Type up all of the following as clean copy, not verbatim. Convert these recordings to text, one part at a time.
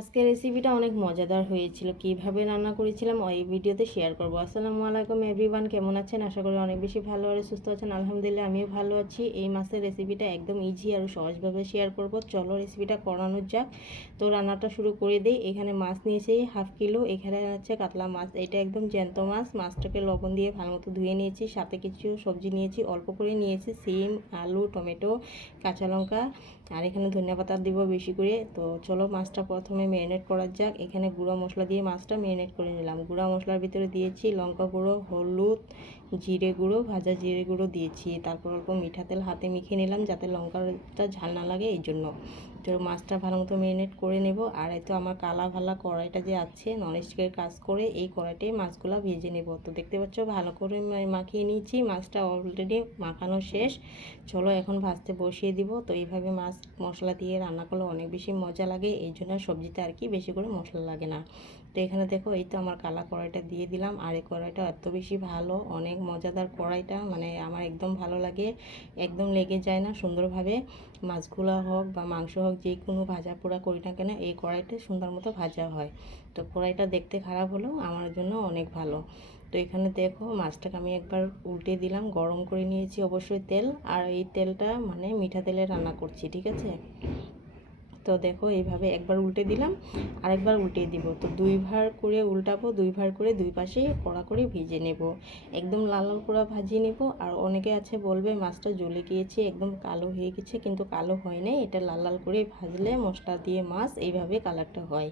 আজকের রেসিপিটা অনেক মজাদার হয়েছিল। কিভাবে রান্না করেছিলাম ওই ভিডিওতে শেয়ার করব। আসসালামু আলাইকুম এভরিওয়ান, কেমন আছেন? আশা করি অনেক বেশি ভালো আর সুস্থ আছেন। আলহামদুলিল্লাহ আমিও ভালো আছি। এই মাছের রেসিপিটা একদম ইজি আর সহজভাবে শেয়ার করব। চলো রেসিপিটা করানো যাক। তো রান্নাটা শুরু করে দিই। এখানে মাছ নিয়েছি হাফ কিলো। এখানে হচ্ছে কাতলা মাছ, এটা একদম জ্যান্ত মাছ। মাছটাকে লবণ দিয়ে ভালো মতো ধুয়ে নিয়েছি। সাথে কিছু সবজি নিয়েছি, অল্প করে নিয়েছি সিম, আলু, টমেটো, কাঁচা লঙ্কা, আর এখানে ধনিয়া পাতা দিব বেশি করে। তো চলো মাছটা প্রথমে ম্যারিনেট করা যাক। এখানে গুঁড়া মশলা দিয়ে মাছটা ম্যারিনেট করে নিলাম। গুঁড়া মশলার ভিতরে দিয়েছি লঙ্কা গুঁড়ো, হলুদ, জিরে গুঁড়ো, ভাজা জিরে গুঁড়ো দিয়েছি। তারপর অল্প মিঠা তেল হাতে মেখে নিলাম যাতে লঙ্কাটা ঝাল না লাগে এই জন্য। তো মাছটা ভালো মতো ম্যারিনেট করে নেব। আর এই তো আমার কালা ভালা কড়াইটা যে আছে ননস্টিকের কাজ করে, এই কড়াইটাই মাছগুলো ভেজে নেব। তো দেখতে পাচ্ছ ভালো করে মাখিয়ে নিয়েছি, মাছটা অলরেডি মাখানো শেষ। চলো এখন ভাজতে বসিয়ে দিব। তো এইভাবে মাছ মশলা দিয়ে রান্না করলে অনেক বেশি মজা লাগে, এই জন্য সবজিতে আর কি বেশি করে মশলা লাগে না। তো এখানে দেখো এই তো আমার কালা কড়াইটা দিয়ে দিলাম। আর এই কড়াইটা এত বেশি ভালো, অনেক মজাদার কড়াইটা, মানে আমার একদম ভালো লাগে, একদম লেগে যায় না সুন্দরভাবে। মাছগুলো হোক বা মাংস হোক, যে কোনো ভাজা পোড়া করি না কেন এই কড়াইতে সুন্দর মতো ভাজা হয়। তো কড়াইটা দেখতে খারাপ হলেও আমার জন্য অনেক ভালো। তো এখানে দেখো মাছটাকে আমি একবার উল্টে দিলাম, গরম করে নিয়েছি অবশ্যই তেল, আর এই তেলটা মানে মিঠা তেলে রান্না করছি, ঠিক আছে। তো দেখো এইভাবে একবার উল্টে দিলাম, আরেকবার উল্টে দিব। তো দুই ভার করে উল্টাবো, দুই ভার করে দুই পাশে কড়া করে ভেজে নেব, একদম লাল লাল করে ভাজিয়ে নেব। আর অনেকে আছে বলবে মাছটা জ্বলে গিয়েছে, একদম কালো হয়ে গেছে, কিন্তু কালো হয় না, এটা লাল লাল করে ভাজলে মশলা দিয়ে মাছ এইভাবে কালারটা হয়।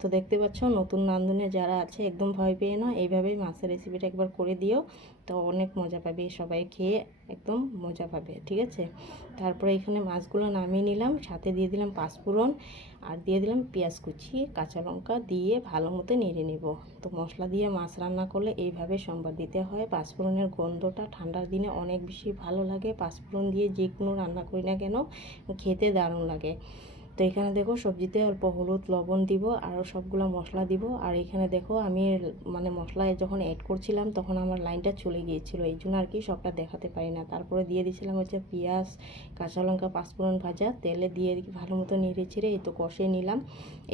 তো দেখতে পাচ্ছ নতুন রাঁধুনি যারা আছে একদম ভয় পেয়ে না, এইভাবে মাছের রেসিপিটা একবার করে দিও। তো অনেক মজা পাবে সবাই, খেয়ে একদম মজা পাবে, ঠিক আছে। তারপরে এখানে মাছগুলো নামিয়ে নিলাম, সাথে দিয়ে দিলাম পাঁচফোড়ন, আর দিয়ে দিলাম পেঁয়াজ কুচি, কাঁচা লঙ্কা দিয়ে ভালো মতো নেড়ে নেব। তো মশলা দিয়ে মাছ রান্না করলে এইভাবে সম্বার দিতে হয়। পাঁচফোড়নের গন্ধটা ঠান্ডার দিনে অনেক বেশি ভালো লাগে। পাঁচফোড়ন দিয়ে যে কোনো রান্না করি না কেন খেতে দারুণ লাগে। তো এখানে দেখো সবজিতে অল্প হলুদ লবণ দিব, আর সবগুলো মশলা দিব। আর এখানে দেখো আমি মানে মশলা যখন অ্যাড করছিলাম তখন আমার লাইনটা চলে গিয়েছিল, এই জন্য আর কি সবটা দেখাতে পারি না। তারপরে দিয়ে দিয়েছিলাম হচ্ছে পেঁয়াজ, কাঁচা লঙ্কা, পাঁচফোড়ন ভাজা তেলে দিয়ে ভালো মতো নেড়ে ছেড়ে এই তো কষিয়ে নিলাম।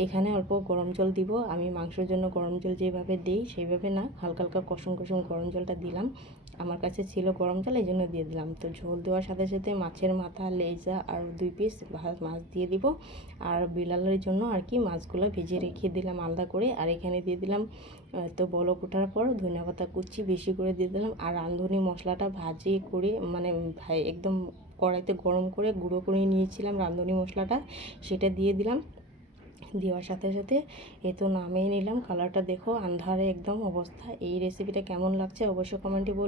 এখানে অল্প গরম জল দিব। আমি মাংসের জন্য গরম জল যেভাবে দিই সেইভাবে না, হালকা হালকা কষম কষম গরম জলটা দিলাম। আমার কাছে ছিল গরম জল, এই জন্য দিয়ে দিলাম। তো ঝোল দেওয়ার সাথে সাথে মাছের মাথা, লেজা আর 2 পিস মাছ দিয়ে দিব। আর বিড়ালের জন্য আর কি মাছগুলো ভেজে রেখে দিলাম আলাদা করে। আর এখানে দিয়ে দিলাম তো বলক ওঠার পর ধনিয়া পাতা কুচি বেশি করে দিয়ে দিলাম। আর রাঁধুনি মশলাটা ভাজি করে মানে একদম কড়াইতে গরম করে গুঁড়ো করে নিয়েছিলাম রাঁধুনি মশলাটা, সেটা দিয়ে দিলাম। দেওয়ার সাথে সাথে এ তো নামিয়ে নিলাম। কালারটা দেখো আন্ধারে একদম অবস্থা। এই রেসিপিটা কেমন লাগছে অবশ্যই কমেন্টে বল।